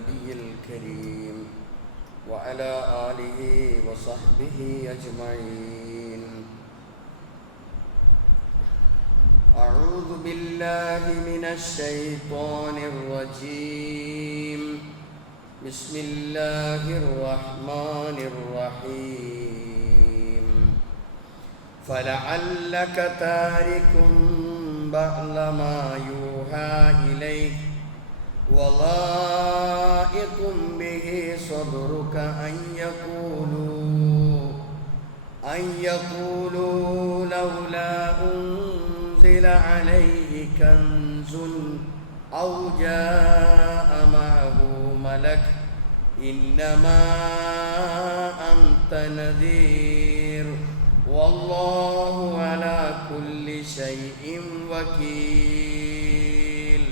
النبي الكريم وعلى آله وصحبه أجمعين. أعوذ بالله من الشيطان الرجيم. بسم الله الرحمن الرحيم. فلعلك تارك بعض ما يوحى إليك وضائق به صدرك أن يقولوا لولا أنزل عليه كنز أو جاء معه ملك إنما أنت نذير والله على كل شيء وكيل.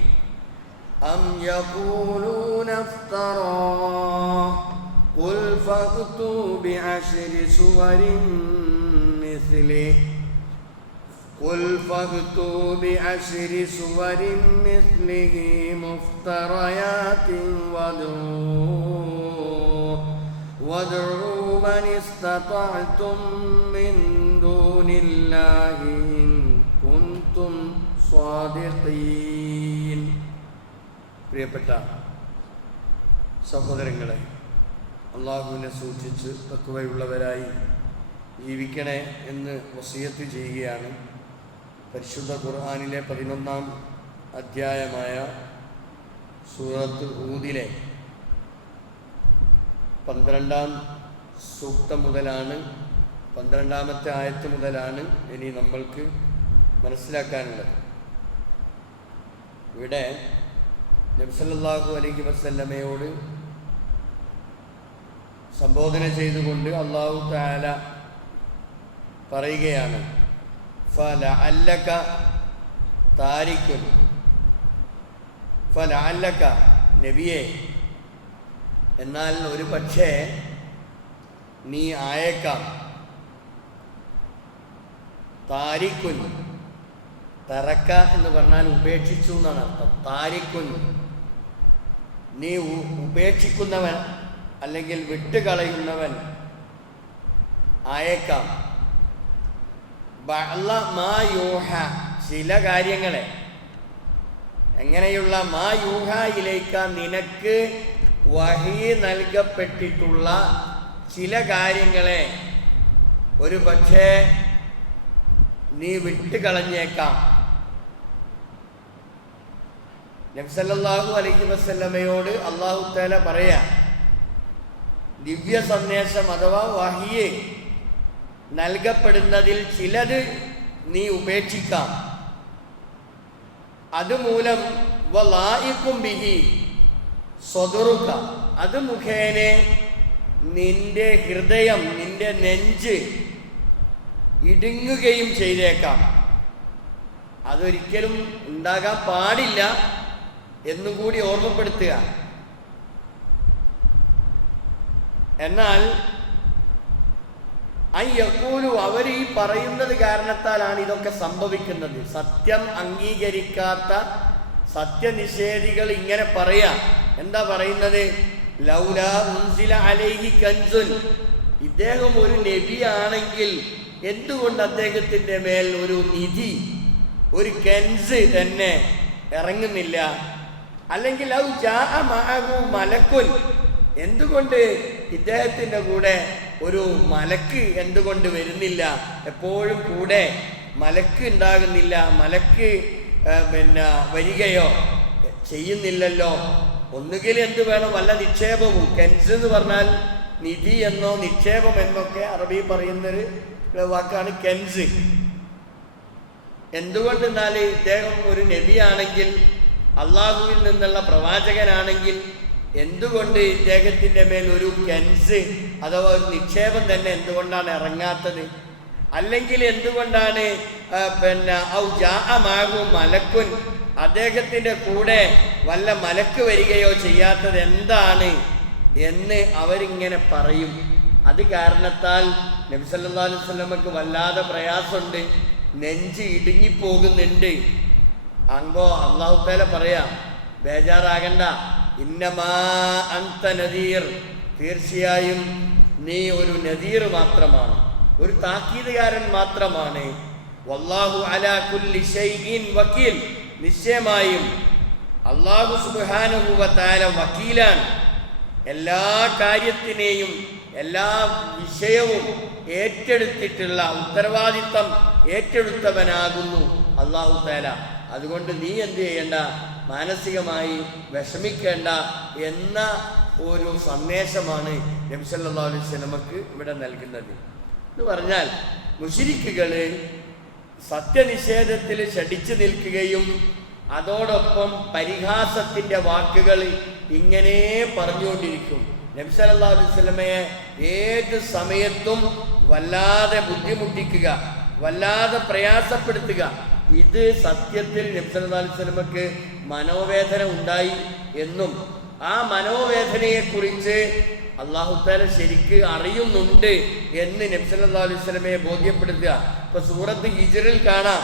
أم يقولون افتراه قل فأتوا بعشر سور مثله مفتريات وادعوا من استطعتم من دون الله إن كنتم صادقين. പ്രിയപ്പെട്ട സഹോദരങ്ങളെ, അള്ളാഹുവിനെ സൂക്ഷിച്ച് തഖ്വയുള്ളവരായി ജീവിക്കണേ എന്ന് വസിയത്ത് ചെയ്യുകയാണ്. പരിശുദ്ധ ഖുർആനിലെ 11-ാം അധ്യായമായ സൂറത്ത് ഹൂദിലെ 12-ാം സൂക്തം മുതലാണ്, 12-ാമത്തെ ആയത്ത് മുതലാണ് ഇനി നമ്മൾക്ക് മനസ്സിലാക്കാനുള്ളത്. ഇവിടെ നബി സല്ലല്ലാഹു അലൈഹി വസല്ലമയോട് സംബോധന ചെയ്തുകൊണ്ട് അല്ലാഹു തആല പറയുകയാണ്, ഫലഅല്ലക താരിക്കുൻ, ഫലഅല്ലക നബിയെ, എന്നാൽ ഒരു പക്ഷേ നീ ആയേക്കാം, താരിക്കുൻ, തറക്ക എന്ന് പറഞ്ഞാൽ ഉപേക്ഷിച്ചു എന്നാണ് അർത്ഥം. താരിക്കുൻ, നീ ഉപേക്ഷിക്കുന്നവൻ അല്ലെങ്കിൽ വിട്ടുകളയുന്നവൻ ആയേക്കാം. ബഅള മാ യൂഹ, ചില കാര്യങ്ങളെ, എങ്ങനെയുള്ള മാ യൂഹ ഇലൈക, നിനക്ക് വഹീ നൽകപ്പെട്ടിട്ടുള്ള ചില കാര്യങ്ങളെ ഒരു പക്ഷേ നീ വിട്ടുകളഞ്ഞേക്കാം. നബി സല്ലല്ലാഹു അലൈഹി വസല്ലമയോട് അല്ലാഹു തആല പറയാ, ദിവ്യ സന്ദേശം അഥവാ വഹീ നൽകപ്പെടുന്നതിൽ ചിലത് നീ ഉപേക്ഷിക്കാം. അതുമൂലം വലായിക്കും ബിഹി സ്വദുറുക, അത് മുഖേന നിന്റെ ഹൃദയം, നിന്റെ നെഞ്ച് ഇടുങ്ങുകയും ചെയ്തേക്കാം. അതൊരിക്കലും ഉണ്ടാകാൻ പാടില്ല എന്നും കൂടി ഓർമ്മപ്പെടുത്തുക. എന്നാൽ അയ്യക്കൂലു, അവർ ഈ പറയുന്നത് കാരണത്താലാണ് ഇതൊക്കെ സംഭവിക്കുന്നത്. സത്യം അംഗീകരിക്കാത്ത സത്യനിഷേധികൾ ഇങ്ങനെ പറയാ. എന്താ പറയുന്നത്? ലൗലാ ഉൻസില അലൈഹി കൻസുൻ, ഇദ്ദേഹം ഒരു നബിയാണെങ്കിൽ എന്തുകൊണ്ട് അദ്ദേഹത്തിൻ്റെ മേൽ ഒരു നിധി, ഒരു കൻസ് തന്നെ ഇറങ്ങുന്നില്ല? അല്ലെങ്കിൽ ഔ ജാഅ മഅഹു മലക്കുൻ, എന്തുകൊണ്ട് ഇദ്ദേഹത്തിൻ്റെ കൂടെ ഒരു മലക്ക് എന്തുകൊണ്ട് വരുന്നില്ല? എപ്പോഴും കൂടെ മലക്ക് ഉണ്ടാകുന്നില്ല, മലക്ക് വരികയോ ചെയ്യുന്നില്ലല്ലോ. ഒന്നുകിൽ എന്ത് വേണം? വല്ല നിക്ഷേപവും. കെൻസ് എന്ന് പറഞ്ഞാൽ നിധി എന്നോ നിക്ഷേപം എന്നൊക്കെ അറബി പറയുന്നൊരു വാക്കാണ് കെൻസ്. എന്തുകൊണ്ടെന്നാൽ ഇദ്ദേഹം ഒരു നബിയാണെങ്കിൽ, അള്ളാഹുവിൽ നിന്നുള്ള പ്രവാചകനാണെങ്കിൽ എന്തുകൊണ്ട് ഇദ്ദേഹത്തിൻ്റെ മേൽ ഒരു കെൻസ് അഥവാ ഒരു നിക്ഷേപം തന്നെ എന്തുകൊണ്ടാണ് ഇറങ്ങാത്തത്? അല്ലെങ്കിൽ എന്തുകൊണ്ടാണ് ഔ ജാഅ മഅഹു മലക്കുൻ, അദ്ദേഹത്തിൻ്റെ കൂടെ വല്ല മലക്ക് വരികയോ ചെയ്യാത്തത് എന്താണ് എന്ന് അവരിങ്ങനെ പറയും. അത് കാരണത്താൽ നബി സല്ലല്ലാഹു അലൈഹി വസല്ലമക്ക് വല്ലാതെ പ്രയാസമുണ്ട്, നെഞ്ച് ഇടുങ്ങിപ്പോകുന്നുണ്ട്. അങ്കോ അല്ലാഹു തആല പറയാം, ബേജാറാകണ്ട, ഇന്നമാ അന്ത നദീർ, തീർച്ചയായും നീ ഒരു നദീർ മാത്രമാണ്, ഒരു താക്കീതുകാരൻ മാത്രമാണ്. വല്ലാഹു അലാ കുല്ലി ഷൈഇൻ വക്കീൽ, നിശ്ചയമായും അല്ലാഹു സുബ്ഹാനഹു വ തആല വക്കീലാണ്. എല്ലാ കാര്യത്തിനെയും എല്ലാ വിഷയവും ഏറ്റെടുത്തിട്ടുള്ള ഉത്തരവാദിത്തം ഏറ്റെടുത്തവനാകുന്നു അല്ലാഹു തആല. അതുകൊണ്ട് നീ എന്ത് ചെയ്യണ്ട, മാനസികമായി വിഷമിക്കേണ്ട എന്ന ഒരു സന്ദേശമാണ് നബി സല്ലല്ലാഹു അലൈഹി വസല്ലമക്ക് ഇവിടെ നൽകുന്നത്. എന്ന് പറഞ്ഞാൽ മുശ്രിക്കുകൾ സത്യനിഷേധത്തിൽ ശഠിച്ചു നിൽക്കുകയും അതോടൊപ്പം പരിഹാസത്തിൻ്റെ വാക്കുകൾ ഇങ്ങനെ പറഞ്ഞുകൊണ്ടിരിക്കും. നബി സല്ലല്ലാഹു അലൈഹി വസല്ലമയെ ഏത് സമയത്തും വല്ലാതെ ബുദ്ധിമുട്ടിക്കുക, വല്ലാതെ പ്രയാസപ്പെടുത്തുക. ഇത് സത്യത്തിൽ നബി സല്ലല്ലാഹു അലൈഹി വസല്ലമക്ക് മനോവേദന ഉണ്ടായി എന്നും ആ മനോവേദനയെക്കുറിച്ച് അല്ലാഹു തആല ശരിക്ക് അറിയുന്നുണ്ട് എന്ന് നബി സല്ലല്ലാഹു അലൈഹി വസല്ലമയെ ബോധ്യപ്പെടുത്തുക. ഇപ്പൊ സൂറത്ത് ഹിജ്റിൽ കാണാം,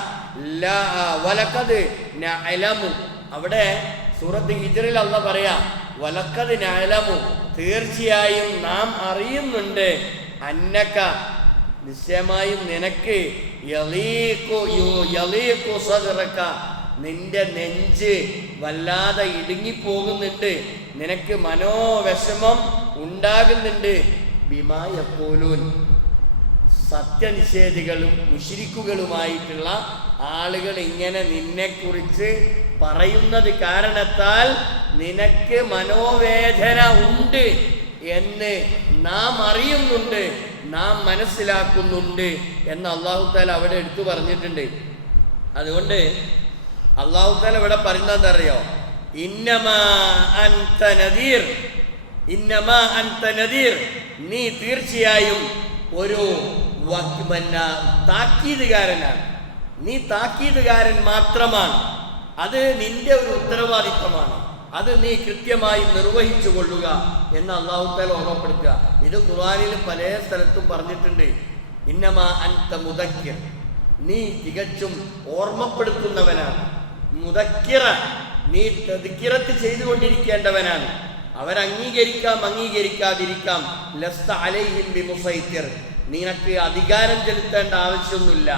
വലഖദ് നഅലമു, അവിടെ സൂറത്ത് ഹിജ്റിൽ അല്ലാഹ് പറയാ വലഖദ് നഅലമു, തീർച്ചയായും നാം അറിയുന്നുണ്ട്, അന്നക, നിശ്ചയമായും നിനക്ക്, യലീഖു സദ്റക, നിന്റെ നെഞ്ച് വല്ലാതെ ഇടുങ്ങിപ്പോകുന്നുണ്ട്, നിനക്ക് മനോവിഷമം ഉണ്ടാകുന്നുണ്ട്. ബിമാ യഖൂലൂൻ, സത്യനിഷേധികളും മുശ്രിക്കുകളുമായിട്ടുള്ള ആളുകൾ ഇങ്ങനെ നിന്നെക്കുറിച്ച് പറയുന്നത് കാരണത്താൽ നിനക്ക് മനോവേദന ഉണ്ട് എന്ന് നാം അറിയുന്നുണ്ട്, നാം മനസ്സിലാക്കുന്നുണ്ട് എന്ന് അല്ലാഹു തആല അവിടെ എടുത്തു പറഞ്ഞിട്ടുണ്ട്. അതുകൊണ്ട് അല്ലാഹു തആല ഇവിടെ പറയുന്നത് അറിയോ, ഇന്നമാ അൻത നദീർ, ഇന്നമാ അൻത നദീർ, നീ തീർച്ചയായും ഒരു താക്കീതുകാരനാണ്, നീ താക്കീതുകാരൻ മാത്രമാണ്. അത് നിന്റെ ഒരു ഉത്തരവാദിത്തമാണ്, അത് നീ കൃത്യമായി നിർവഹിച്ചു കൊള്ളുക എന്ന് അല്ലാഹു തആല ഓർമ്മപ്പെടുത്തുക. ഇത് ഖുർആനിൽ പല സ്ഥലത്തും പറഞ്ഞിട്ടുണ്ട്. ഇന്നമാ അൻത മുദക്കിർ, നീ തികച്ചും ഓർമ്മപ്പെടുത്തുന്നവനാണ്. മുദക്കിറ, നീ തദ്കിറത്ത് ചെയ്തുകൊണ്ടിരിക്കേണ്ടവനാണ്. അവരംഗീകരിക്കാം അംഗീകരിക്കാതിരിക്കാം. ലസ്ത അലൈഹിം ബിമുസൈത്തിർ, നിനക്ക് അധികാരം ചെലുത്തേണ്ട ആവശ്യമൊന്നുമില്ല,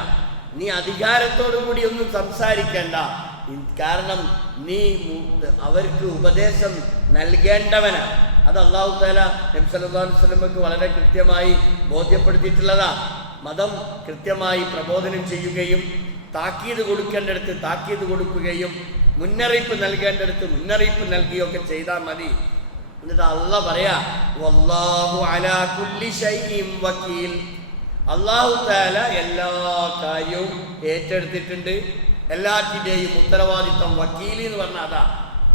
നീ അധികാരത്തോടു കൂടി ഒന്നും സംസാരിക്കേണ്ട. കാരണം നീ അവർക്ക് ഉപദേശം നൽകേണ്ടവനാണ്. അത് അല്ലാഹു തആല നബി സല്ലല്ലാഹു അലൈഹി വസല്ലമക്ക് വളരെ കൃത്യമായി ബോധ്യപ്പെടുത്തിയിട്ടുള്ളതാ. മതം കൃത്യമായി പ്രബോധനം ചെയ്യുകയും താക്കീത് കൊടുക്കേണ്ടടുത്ത് താക്കീത് കൊടുക്കുകയും മുന്നറിയിപ്പ് നൽകേണ്ടടുത്ത് മുന്നറിയിപ്പ് നൽകുകയൊക്കെ ചെയ്താൽ മതി. എന്നിട്ട് അല്ലാഹ് പറയാ, വല്ലാഹു അലാ കുല്ലി ഷൈഇൻ വക്കീൽ, അല്ലാഹു തആല എല്ലാ കാര്യവും ഏറ്റെടുത്തിട്ടുണ്ട്, എല്ലാറ്റിൻ്റെയും ഉത്തരവാദിത്വം. വക്കീലി എന്ന് പറഞ്ഞാൽ അതാ,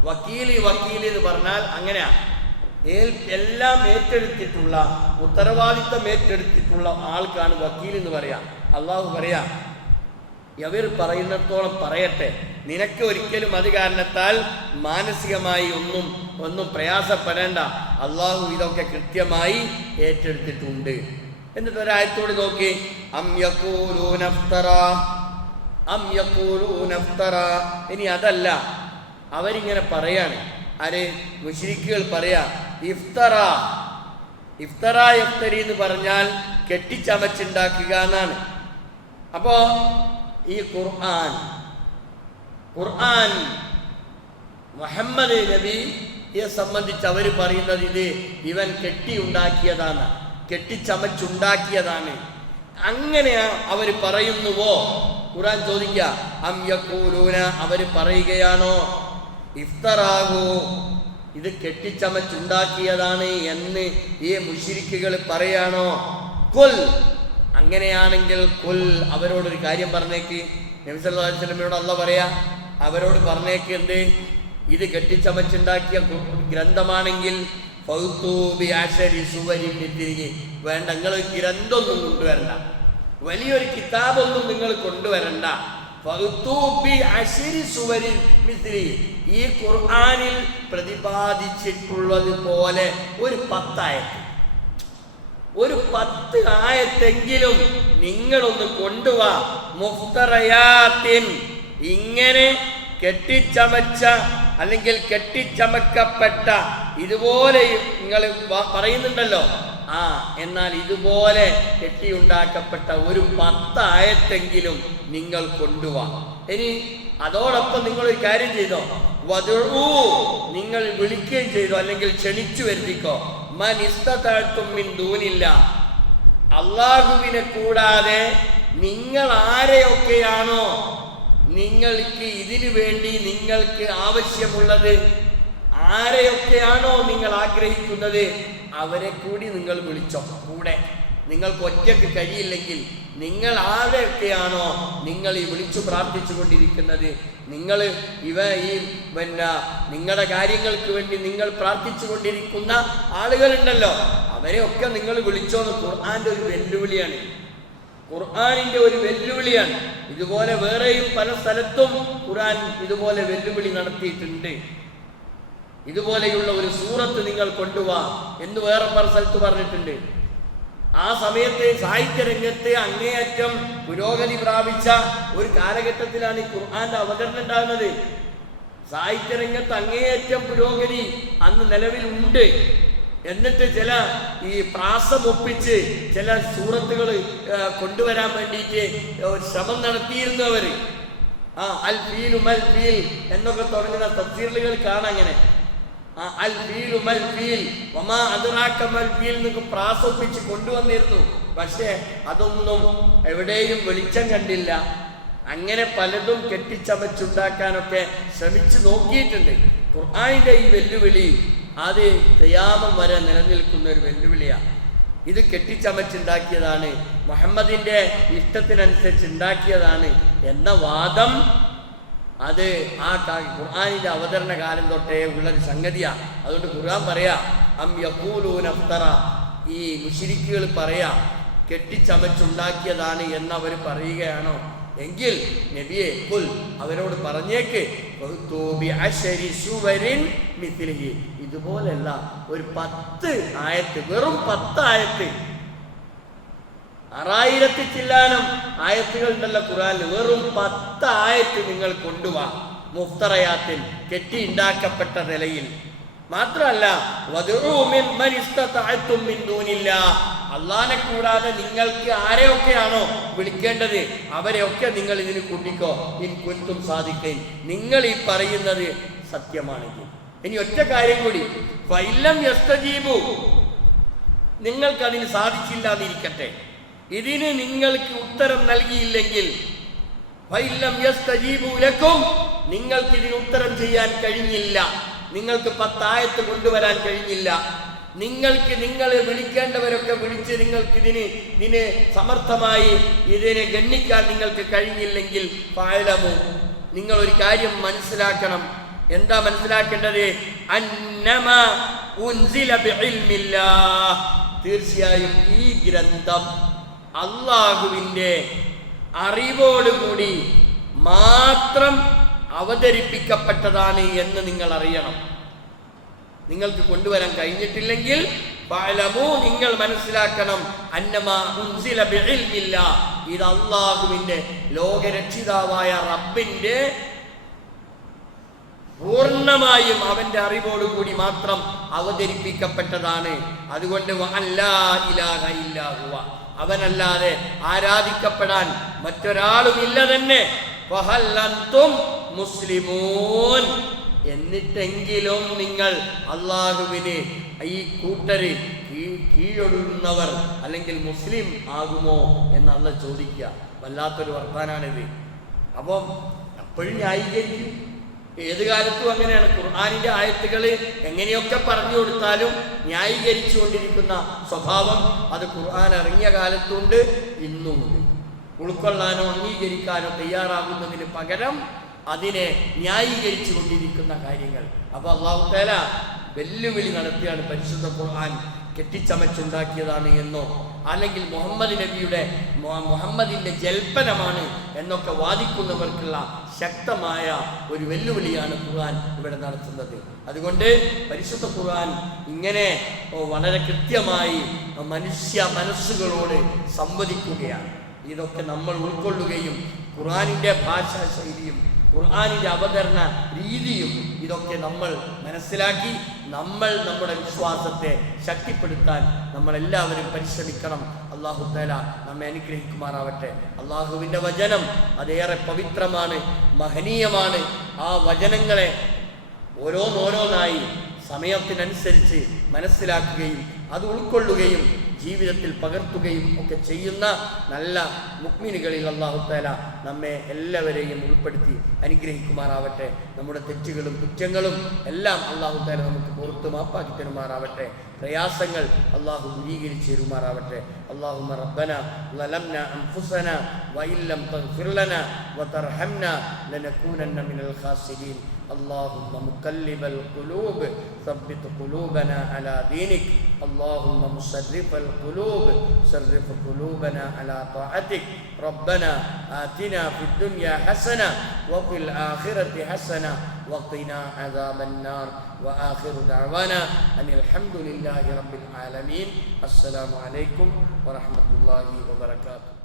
വക്കീലി എന്ന് പറഞ്ഞാൽ അങ്ങനെയാ, എല്ലാം ഏറ്റെടുത്തിട്ടുള്ള ഉത്തരവാദിത്വം ഏറ്റെടുത്തിട്ടുള്ള ആൾക്കാണ് വക്കീൽ എന്ന് പറയാ. അല്ലാഹു പറയാ, അവർ പറയുന്നിടത്തോളം പറയട്ടെ, നിനക്ക് ഒരിക്കലും അത് കാരണത്താൽ മാനസികമായി ഒന്നും പ്രയാസപ്പെടേണ്ട, അല്ലാഹു ഇതൊക്കെ കൃത്യമായി ഏറ്റെടുത്തിട്ടുണ്ട്. എന്നിട്ട് ഒരായത്തോട് നോക്കി, അം യഖൂലൂന ഇഫ്തറാ, ഇനി അതല്ല, അവരിങ്ങനെ പറയാണ്, ആര്? മുശ്രിക്കുകൾ പറയാ, ഇഫ്തറാ യഫ്തരി എന്ന് പറഞ്ഞാൽ കെട്ടിച്ചമച്ചുണ്ടാക്കുക എന്നാണ്. അപ്പോ ഈ ഖുർആൻ മുഹമ്മദ് നബിയെ സംബന്ധിച്ച് അവർ പറയുന്നത് ഇത് ഇവൻ കെട്ടിയുണ്ടാക്കിയതാണ്, കെട്ടിച്ചമച്ചുണ്ടാക്കിയതാണ്. അങ്ങനെ അവർ പറയുന്നുവോ? ഖുർആൻ ചോദിക്കുക, അം യഖൂലൂന, അവർ പറയുകയാണോ, ഇഫ്തറാഹു, ഇത് കെട്ടിച്ചമച്ചുണ്ടാക്കിയതാണ് എന്ന് ഈ മുശ്രിക്കുകൾ പറയാണോ? ഖുൽ, അങ്ങനെയാണെങ്കിൽ ഖുൽ, അവരോടൊരു കാര്യം പറഞ്ഞേക്ക്. നബി സല്ലല്ലാഹു അലൈഹി വസല്ലമയോട് അല്ലാഹ് പറയാ, അവരോട് പറഞ്ഞേക്ക്, എന്ത്, ഇത് കെട്ടിച്ചമച്ചുണ്ടാക്കിയ ഗ്രന്ഥമാണെങ്കിൽ ഫൗതു ബി അശരി സുവരിൻ മിത്ലിഹി, വേണ്ട, നിങ്ങൾ ഗ്രന്ഥമൊന്നും കൊണ്ടുവരണ്ട, വലിയൊരു കിതാബൊന്നും നിങ്ങൾ കൊണ്ടുവരണ്ട. ഫൗതു ബി അശരി സുവരിൻ മിത്ലിഹി, ഈ ഖുർആനിൽ പ്രതിപാദിച്ചിട്ടുള്ളത് പോലെ ഒരു 10 ആയത്ത്, ഒരു 10 ആയത്തെങ്കിലും നിങ്ങളൊന്ന് കൊണ്ടുവാ. മുഫ്തറയാത്തിൻ, ഇങ്ങനെ കെട്ടിച്ചമച്ച അല്ലെങ്കിൽ കെട്ടിച്ചമക്കപ്പെട്ട ഇതുപോലെ നിങ്ങൾ പറയുന്നുണ്ടല്ലോ, എന്നാൽ ഇതുപോലെ കെട്ടിയുണ്ടാക്കപ്പെട്ട ഒരു 10 ആയത്തെങ്കിലും നിങ്ങൾ കൊണ്ടുവാ. ഇനി അതോടൊപ്പം നിങ്ങൾ ഒരു കാര്യം ചെയ്തോ, വദഉ, നിങ്ങൾ വിളിക്കുകയും ചെയ്തോ, അല്ലെങ്കിൽ ക്ഷണിച്ചു വരുത്തിക്കോ, മൻ ഇസ്തതഅതും മിൻ ദൂനില്ലാ, അല്ലാഹുവിനെ കൂടാതെ നിങ്ങൾ ആരെയൊക്കെയാണോ നിങ്ങൾക്ക് ഇതിനു വേണ്ടി നിങ്ങൾക്ക് ആവശ്യമുള്ളത്, ആരെയൊക്കെയാണോ നിങ്ങൾ ആഗ്രഹിക്കുന്നത്, അവരെ കൂടി നിങ്ങൾ വിളിച്ചോ കൂടെ. നിങ്ങൾക്ക് ഒറ്റയ്ക്ക് കഴിയില്ലെങ്കിൽ നിങ്ങൾ ആരെയൊക്കെയാണോ നിങ്ങൾ ഈ വിളിച്ചു പ്രാർത്ഥിച്ചു കൊണ്ടിരിക്കുന്നത്, നിങ്ങൾ നിങ്ങളുടെ കാര്യങ്ങൾക്ക് വേണ്ടി നിങ്ങൾ പ്രാർത്ഥിച്ചു കൊണ്ടിരിക്കുന്ന ആളുകളുണ്ടല്ലോ, അവരെയൊക്കെ നിങ്ങൾ വിളിച്ചോന്ന് ഖുർആന്റെ ഒരു വെല്ലുവിളിയാണ്. ഖുർആനിന്റെ ഒരു വെല്ലുവിളിയാണ്. ഇതുപോലെ വേറെയും പല സ്ഥലത്തും ഖുർആൻ ഇതുപോലെ വെല്ലുവിളി നടത്തിയിട്ടുണ്ട്. ഇതുപോലെയുള്ള ഒരു സൂറത്ത് നിങ്ങൾ കൊണ്ടുവാ എന്ന് വേറെ പല സ്ഥലത്ത് പറഞ്ഞിട്ടുണ്ട്. ആ സമയത്ത് സാഹിത്യ രംഗത്തെ അങ്ങേയറ്റം പുരോഗതി പ്രാപിച്ച ഒരു കാലഘട്ടത്തിലാണ് ഈ ഖുർആന്റെ അവതരണം ഉണ്ടാകുന്നത്. സാഹിത്യ രംഗത്ത് അങ്ങേയറ്റം പുരോഗതി അന്ന് നിലവിലുണ്ട്. എന്നിട്ട് ചില ഈ പ്രാസം ഒപ്പിച്ച് ചില സൂറത്തുകൾ കൊണ്ടുവരാൻ വേണ്ടിയിട്ട് ശ്രമം നടത്തിയിരുന്നു അവര്. അൽ ഫീലു മൽ ഫീൽ എന്നൊക്കെ തുടങ്ങുന്ന തഫ്സീറുകൾ കാണാം. അങ്ങനെ അൽ ഫീലു മൽ ഫീൽ വമാ അദ്റാക മൽ ഫീൽ എന്നൊക്കെ പ്രാസൊപ്പിച്ച് കൊണ്ടുവന്നിരുന്നു. പക്ഷേ അതൊന്നും എവിടെയും വെളിച്ചം കണ്ടില്ല. അങ്ങനെ പലതും കെട്ടിച്ചമച്ചുണ്ടാക്കാനൊക്കെ ശ്രമിച്ചു നോക്കിയിട്ടുണ്ട്. ഖുർആനിന്റെ ഈ വെല്ലുവിളി അത് ഖിയാമം വരെ നിലനിൽക്കുന്ന ഒരു വെല്ലുവിളിയാണ്. ഇത് കെട്ടിച്ചമച്ചുണ്ടാക്കിയതാണ്, മുഹമ്മദിന്റെ ഇഷ്ടത്തിനനുസരിച്ച് ഉണ്ടാക്കിയതാണ് എന്ന വാദം അത് ആ ഖുർആനിന്റെ അവതരണ കാലം തൊട്ടേ ഉള്ളൊരു സംഗതിയാണ്. അതുകൊണ്ട് ഖുർആൻ പറയാ അം യഖൂലൂന ഇഫ്തറ, ഈ മുശ്രിക്കുകൾ പറയാ കെട്ടിച്ചമച്ചുണ്ടാക്കിയതാണ് എന്നവർ പറയുകയാണോ എങ്കിൽ നബിയെ ഖുൽ, അവരോട് പറഞ്ഞേക്ക്, ഇതുപോലെയുള്ള ഒരു 10 ആയത്ത്, വെറും 10 ആയത്ത്, 6000 ചില്ലാനം ആയത്തുകൾ ഉണ്ടല്ലോ ഖുർആനിൽ, വെറും 10 ആയത്ത് നിങ്ങൾ കൊണ്ടുവാ. മുഫ്തറയാത്തിൽ കെട്ടി ഉണ്ടാക്കപ്പെട്ട നിലയിൽ മാത്രമല്ല, അള്ളാനെ കൂടാതെ നിങ്ങൾക്ക് ആരെയൊക്കെയാണോ വിളിക്കേണ്ടത് അവരെയൊക്കെ നിങ്ങൾ ഇതിന് കൂട്ടിക്കോ. ഇൻ കുൻതും സാദിഖീൻ, നിങ്ങൾ ഈ പറയുന്നത് സത്യമാണെങ്കിൽ. ഇനി ഒറ്റ കാര്യം കൂടി, ഫൈലം യസ്തജീബു, നിങ്ങൾക്കതിന് സാധിച്ചില്ല എന്നിരിക്കട്ടെ, ഇതിന് നിങ്ങൾക്ക് ഉത്തരം നൽകിയില്ലെങ്കിൽ, ഫൈലം യസ്തജീബു ലക്കും, നിങ്ങൾക്ക് ഇതിന് ഉത്തരം ചെയ്യാൻ കഴിഞ്ഞില്ല, നിങ്ങൾക്ക് 10 ആയത്ത് കൊണ്ടുവരാൻ കഴിഞ്ഞില്ല, നിങ്ങൾക്ക് നിങ്ങളെ വിളിക്കേണ്ടവരൊക്കെ വിളിച്ച് നിങ്ങൾക്ക് ഇതിന് സമർത്ഥമായി ഇതിനെ ഗണ്ണിക്കാൻ നിങ്ങൾക്ക് കഴിഞ്ഞില്ലെങ്കിൽ, ഫഅലമു, നിങ്ങൾ ഒരു കാര്യം മനസ്സിലാക്കണം. എന്താ മനസ്സിലാക്കേണ്ടത്? അന്നമാ ഉൻസില ബിഇൽമില്ലാഹ്, തീർച്ചയായും ഈ ഗ്രന്ഥം അല്ലാഹുവിൻ്റെ അറിവോടുകൂടി മാത്രം അവതരിപ്പിക്കപ്പെട്ടതാണ് എന്ന് നിങ്ങൾ അറിയണം. നിങ്ങൾക്ക് കൊണ്ടുവരാൻ കഴിഞ്ഞിട്ടില്ലെങ്കിൽ ഫഅലമു, നിങ്ങൾ മനസ്സിലാക്കണം, അന്നമാ ഉൻസില ബിഇൽമില്ലാഹ്, ഇത് അല്ലാഹുവിൻ്റെ ലോകരക്ഷിതാവായ റബ്ബിൻ്റെ പൂർണ്ണമായും അവന്റെ അറിവോടുകൂടി മാത്രം അവതരിപ്പിക്കപ്പെട്ടതാണ്. അതുകൊണ്ട് വഅല്ലാ ഇലാഹ ഇല്ലാ ഹുവ, അവനല്ലാതെ ആരാധിക്കപ്പെടാൻ മറ്റൊരാളുമില്ല തന്നെ. ഫഹൽ അൻതും മുസ്ലിമൂൻ, എന്നിട്ടെങ്കിലും നിങ്ങൾ അള്ളാഹുവിന് ഈ കൂട്ടര് കീഴൊടുന്നവർ അല്ലെങ്കിൽ മുസ്ലിം ആകുമോ എന്ന് അള്ളാഹ് ചോദിക്കുക. വല്ലാത്തൊരു വർത്താനാണിത്. അപ്പം അപ്പോഴും ന്യായീകരിക്കും. ഏത് കാലത്തും അങ്ങനെയാണ്. ഖുർആനിന്റെ ആയത്തുകൾ എങ്ങനെയൊക്കെ പറഞ്ഞു കൊടുത്താലും ന്യായീകരിച്ചു കൊണ്ടിരിക്കുന്ന സ്വഭാവം അത് ഖുർആൻ ഇറങ്ങിയ കാലത്തുണ്ട്, ഇന്നുമുണ്ട്. ഉൾക്കൊള്ളാനോ അംഗീകരിക്കാനോ തയ്യാറാകുന്നതിന് പകരം അതിനെ ന്യായീകരിച്ചു കൊണ്ടിരിക്കുന്ന കാര്യങ്ങൾ. അപ്പൊ അല്ലാഹു തആല വെല്ലുവിളി നടത്തിയാണ് പരിശുദ്ധ ഖുർആൻ കെട്ടിച്ചമച്ചുണ്ടാക്കിയതാണ് എന്നോ അല്ലെങ്കിൽ മുഹമ്മദിന്റെ ജൽപ്പനമാണ് എന്നൊക്കെ വാദിക്കുന്നവർക്കുള്ള ശക്തമായ ഒരു വെല്ലുവിളിയാണ് ഖുർആൻ ഇവിടെ നടത്തുന്നത്. അതുകൊണ്ട് പരിശുദ്ധ ഖുർആൻ ഇങ്ങനെ വളരെ കൃത്യമായി മനുഷ്യ മനസ്സുകളോട് സംവദിക്കുകയാണ്. ഇതൊക്കെ നമ്മൾ ഉൾക്കൊള്ളുകയും ഖുർആനിന്റെ ഭാഷാ ശൈലിയും ഖുർആനിൻ്റെ അവതരണ രീതിയും ഇതൊക്കെ നമ്മൾ മനസ്സിലാക്കി നമ്മുടെ വിശ്വാസത്തെ ശക്തിപ്പെടുത്താൻ നമ്മളെല്ലാവരും പരിശ്രമിക്കണം. അല്ലാഹു തആല നമ്മെ അനുഗ്രഹിക്കുമാറാവട്ടെ. അള്ളാഹുവിൻ്റെ വചനം അതേറെ പവിത്രമാണ്, മഹനീയമാണ്. ആ വചനങ്ങളെ ഓരോന്നോരോന്നായി സമയത്തിനനുസരിച്ച് മനസ്സിലാക്കുകയും അത് ഉൾക്കൊള്ളുകയും ജീവിതത്തിൽ പകർത്തുകയും ഒക്കെ ചെയ്യുന്ന നല്ല മുഅ്മിനുകളിൽ അല്ലാഹു തആല നമ്മെ എല്ലാവരെയും ഉൾപ്പെടുത്തി അനുഗ്രഹിക്കുമാറാവട്ടെ. നമ്മുടെ തെറ്റുകളും കുറ്റങ്ങളും എല്ലാം അല്ലാഹു തആല നമുക്ക് പുറത്ത് മാപ്പാക്കി തരുമാറാവട്ടെ. പ്രയാസങ്ങൾ അല്ലാഹു ദൂരീകരിച്ച് തരുമാറാവട്ടെ. അല്ലാഹുമ്മ റബ്ബന ളലംനാ അൻഫുസനാ വഇല്ലം തഗ്ഫിർ ലനാ വതർഹംനാ ലനകൂനന്ന മിനൽ ഖാസിരീൻ. اللهم مقلب القلوب ثبت قلوبنا على دينك. اللهم مصرف القلوب صرف قلوبنا على طاعتك. ربنا آتنا في الدنيا حسنة وفي الآخرة حسنة وقنا عذاب النار. وآخر دعوانا أن الحمد لله رب العالمين. السلام عليكم ورحمة الله وبركاته.